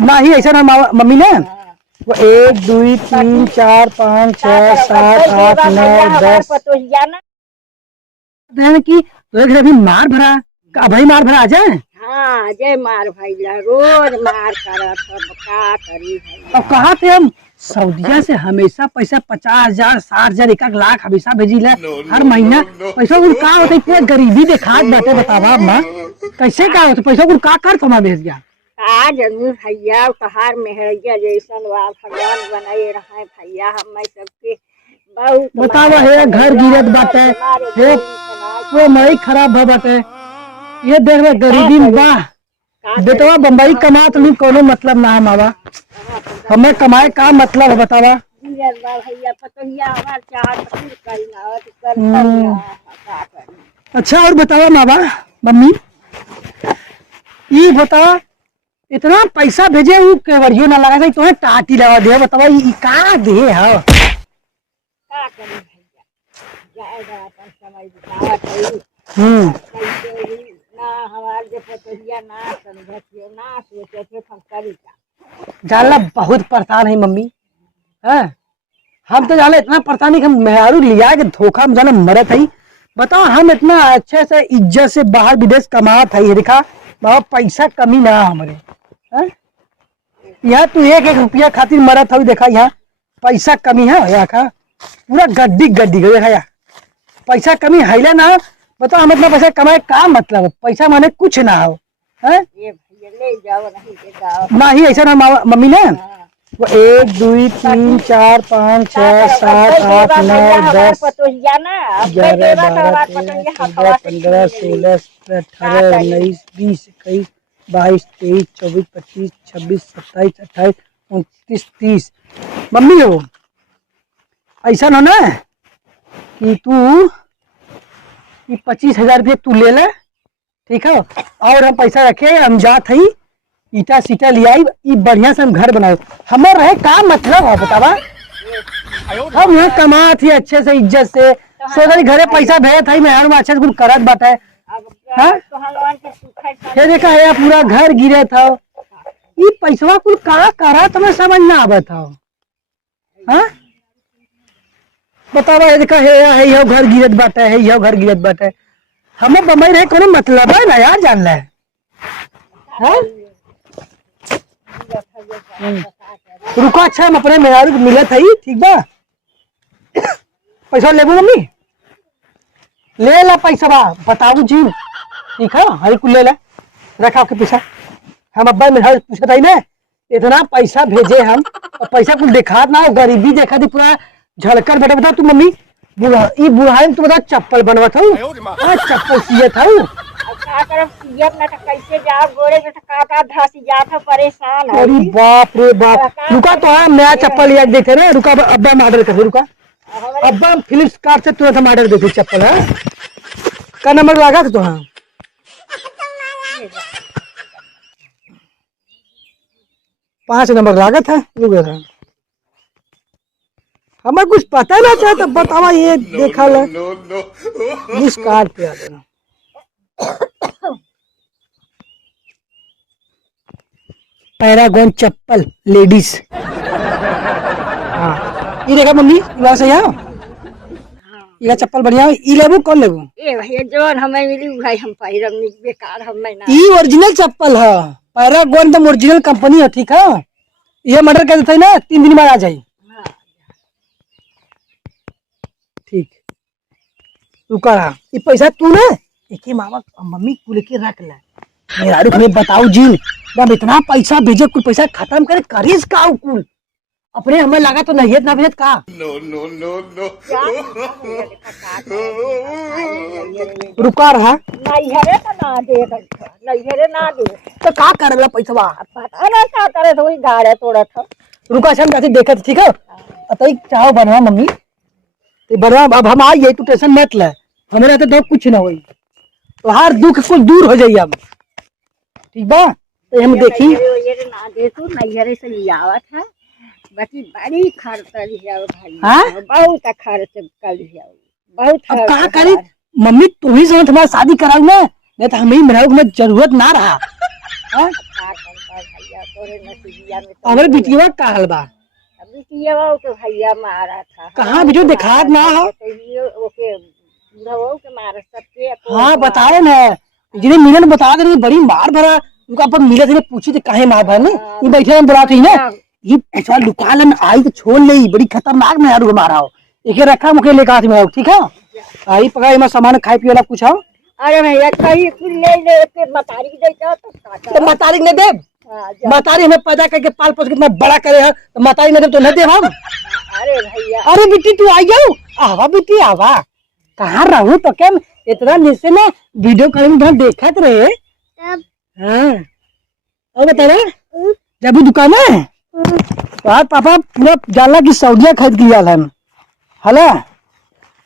नहीं ऐसा ना मम्मी ने वो 1 2 3 4 5 6 7 8 9 10 बहन की तो घर अभी मार भरा का भाई मार भरा आ जाए। हाँ जय मार भैया रोज मार करत का करी और कहा थे हम सऊदिया से हमेशा पैसा 50,000 60,000 1 लाख हमेशा भेजी ला हर महीना पैसा कुल का होता पूरा गरीबी देखात बाटे बतावा माँ कैसे का होता पैसा कुल का कर तुम भेज गया जरूर भैया तहार मेहरिया जैसन वा भगवान बनाए रहे भैया हम सबके बहुत बतावा है घर गिरत बाटे हे वो मई खराब भ बाटे ये देख रहे गरीबी में वाह बेटवा बम्बई कमात नहीं कोनो मतलब ना है मावा हमें कमाए का मतलब है बतावा भैया पतोहिया हमार चार अच्छा और बतावा मावा मम्मी ये बतावा इतना पैसा भेजे वो केवड़ियो ना लगा तुम्हें टाटी लगा दे बतावा ये का दे है का करी भैया जाएगा अपन समय बितावत ना हमार जो पतोहिया ना समझियो ना सोचे थे फंकरी का जाला बहुत परेशान है मम्मी है हम तो जाला इतना परेशान है कि हम मेहरू लिया के धोखा में जाना मरत है बताओ हम इतना अच्छे से इज्जत से बाहर विदेश कमात है देखा बाबा पैसा कमी ना हमारे यहाँ तू 1 रुपया खातिर मरत है देखा यहाँ पैसा कमी है यहाँ का पूरा गड्डी गड्डी देखा यहाँ पैसा कमी है ना बताओ हम इतना पैसा कमाए का मतलब पैसा माने कुछ ना हो है ले जाओ नहीं नहीं ऐसा ना मम्मी ने वो 1 2 3 4 5 6 7 8 9 10 11 12 13 15 16 17 18 19 20 21 22 23 24 25 26 27 28 29 30 मम्मी हो ऐसा ना ना कि तू 25,000 रुपये तू ले ले ठीक है और हम पैसा रखे हम जात हई ईटा सीटा ले आई बढ़िया से हम घर बनाए हमारे रहे का मतलब है बतावा हम यहाँ कमा थी अच्छे से इज्जत से सोचल घरे पैसा भेजत हई मैं अच्छे से कुछ करत बाटे ये देखा है पूरा घर गिरे था ये पैसा कुल का करा तुम्हें समझ ना आवत था हाँ बतावा ये देखा है यो घर गिरत बाटे है यो घर गिरत बाटे हमें बम्बई रहे कोनो मतलब है ना यार जान ले हाँ रुको अच्छा हम अपने मेहरारू को मिलत है ठीक बा पैसा लेबू मम्मी ले ला पैसा बा बताऊ जी ठीक है हरी कुल ले ला रखा के पैसा हम अब्बा मेहरारू पूछत है ना इतना पैसा भेजे हम और पैसा कुछ दिखात ना गरीबी देखा थी पूरा झलकर बेटा बता तू मम्मी ये बुढ़ाई में तू बता चप्पल बनवा था चप्पल सिए था कैसे जाओ गोरे काटा धसी जात परेशान अरे बाप रे बाप रुका तो है मैं चप्पल याद देखे ना रुका अब्बा हम ऑर्डर कर रुका अब्बा हम फ्लिपकार्ट से तुरंत हम ऑर्डर देते चप्पल है का नंबर लगा था तो हाँ 5 नंबर लागत है रुक हमें कुछ पता ना चाहे तो बतावा ये देखा ले जिस कार्ड पे आ देना पैरागॉन चप्पल लेडीज हाँ ये देखा मम्मी वहां से यहाँ ये चप्पल बढ़िया ये लेबू कौन लेबू ए भैया जोन हमें मिली भाई हम पहिरम नहीं बेकार हमें ना ये ओरिजिनल चप्पल है पैरागॉन तो ओरिजिनल कंपनी है ठीक है ये मर्डर कर देते ना 3 दिन बाद आ जाए ठीक रुका रहा ये पैसा तू ना एक मामा मम्मी को लेके रख ले मेरा तुम्हें बताओ जी जब इतना पैसा भेजे कुल पैसा खत्म करे करीज का कुल अपने हमें लगा तो नहीं ना भेजत का रुका रहा ना दे तो का करे पैसा पता ना क्या करे तो वही गाड़े तोड़ा था रुका हम जाते देखे ठीक है पता ही चाहो बनवा मम्मी बनवा अब हम आइए तू टेंशन मत ले हमारे तो कुछ ना होई तो हर दुख कुछ दूर हो जाइए अब ठीक बा तो हम देखी ये ना दे तू नैहरे से लियावत है बाकी बड़ी खर्च लिया भाई बहुत खर्च कर लिया बहुत अब कहाँ करी मम्मी तू ही समझ हमारी शादी कराऊ ना नहीं तो हमें मेरा में जरूरत ना रहा भैया तोरे नसीबिया में हमारे बिटिया का हाल बा? बिटिया के भैया मारा था। कहाँ वीडियो दिखात ना हो? ओके बुढ़ाओ के मारा सबके। हाँ बताओ ना, जिन्हें मिलन बता दे बड़ी मार भरा उनका अपन मिले थे पूछी थे काहे मार भरा नहीं ये बैठे हम बुलाते ही ना ये पिछवा दुकान में आई तो छोड़ ले बड़ी खतरनाक में यार मारा हो एक रखा मुके लेकर आती मैं ठीक है आई पका मैं सामान खाए पिए वाला कुछ हो। अरे भैया कहीं कुछ ले के मतारी दे जाओ तो मतारी ने दे मतारी हमें पैदा करके पाल पोस कितना बड़ा करे है तो मतारी ने दे तो न दे हम। अरे भैया अरे बेटी तू आई जाओ आवा बेटी आवा कहाँ रहूं तो क्या इतना नीचे में वीडियो कॉलिंग में देखा रहे। हाँ और बता रहे जब दुकान है तो पापा पूरा जाला की सऊदिया खरीद लिया हला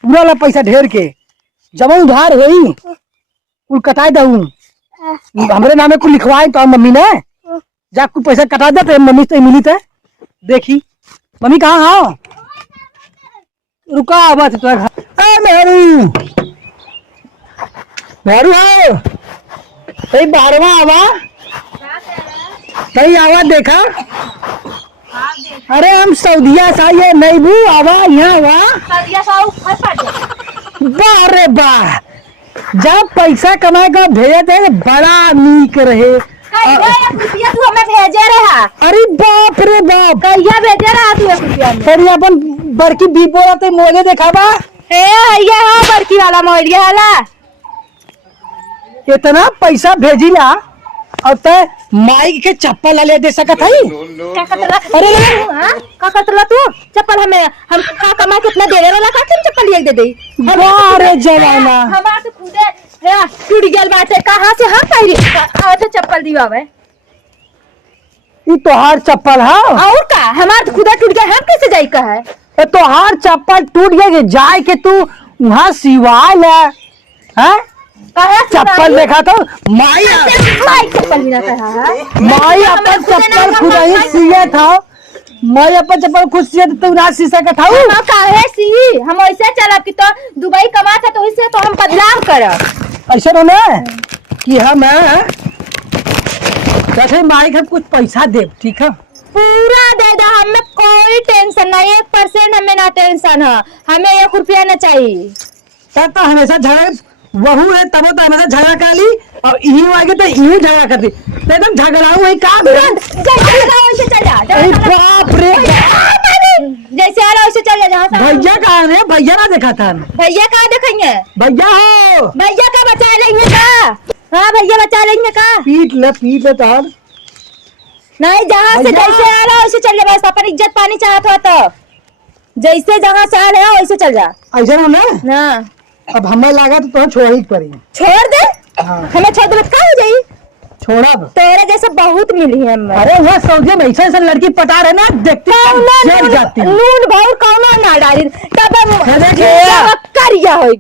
पूरा ला पैसा ढेर के जब उधार हुई कुल कटाई दऊ हमरे नामे कुल लिखवाए तो मम्मी ने जा कुछ पैसा कटा दे तो मम्मी से मिली थे देखी मम्मी कहाँ हो रुका आवा तो मेहरू मेहरू हो कहीं बारवा आवा कहीं आवा देखा अरे हम सऊदिया सा ये नहीं बू आवा यहाँ वाह रे वाह जब पैसा कमा कर भेजे थे बड़ा नीक रहे। तू हमें भेजे रहा? अरे बाप रे बाप कहिया भेजे रहा तू रुपया में? फिर अपन बड़की बीप बोला थे मोले देखा बा ये हाँ बड़की वाला मोलिया वाला इतना पैसा भेजिला और तय माइक के चप्पल ले दे सकत है अरे का करतला तू चप्पल हमें हम का कमा कितना देवे वाला का चप्पल एक दे दे अरे जवाना हमार तो खुदे टूट गेल बाटे कहां से हम पहिरी आते चप्पल दिवावे ई तोहार चप्पल है और का हमार तो खुदा टूट गया हम कैसे जाई का है तोहार चप्पल टूट गया जाए के तू वहां सिवाय ले हैं चप्पल देखा तो माई चप्पल बिना कहा है माई अपन चप्पल खुद ही सिए था मैं अपन चप्पल खुद सिए तो ना सी सकत हूं हम काहे सी हम ऐसे चलब कि तो दुबई कमा था तो इससे तो हम बदलाव करब ऐसे नो ना कि हम जैसे माई हम कुछ पैसा दे ठीक है पूरा दे दो हमें कोई टेंशन नहीं 1% हमें ना टेंशन है हमें 1 रुपया ना चाहिए तब तो हमेशा झगड़ा वहू है तब तो हमेशा झगड़ा कर ली और यही आगे तो यूं झगड़ा कर दी तो एकदम झगड़ाऊ वही काम वैसे चल जा बाप रे जैसे आ रहा वैसे चल जा जहाँ भैया कहाँ है भैया ना देखा था भैया कहाँ देखेंगे भैया हो भैया का बचा लेंगे का हाँ भैया बचा लेंगे का पीट ले तार नहीं जहाँ से जैसे आ रहा वैसे चल जा बस अपन इज्जत पानी चाहत हो तो जैसे जहाँ से आ रहे हो वैसे चल जा ऐसा हो ना ना अब हमें लगा तो तुम्हें छोड़ ही पड़ी छोड़ दे हमें छोड़ दे क्या हो जाई छोड़ा तेरे जैसे बहुत मिली है हमें अरे वह सऊदी में ऐसा लड़की पटा रहे ना देखते जाती नून भाव कौन ना डाली तब करिया हो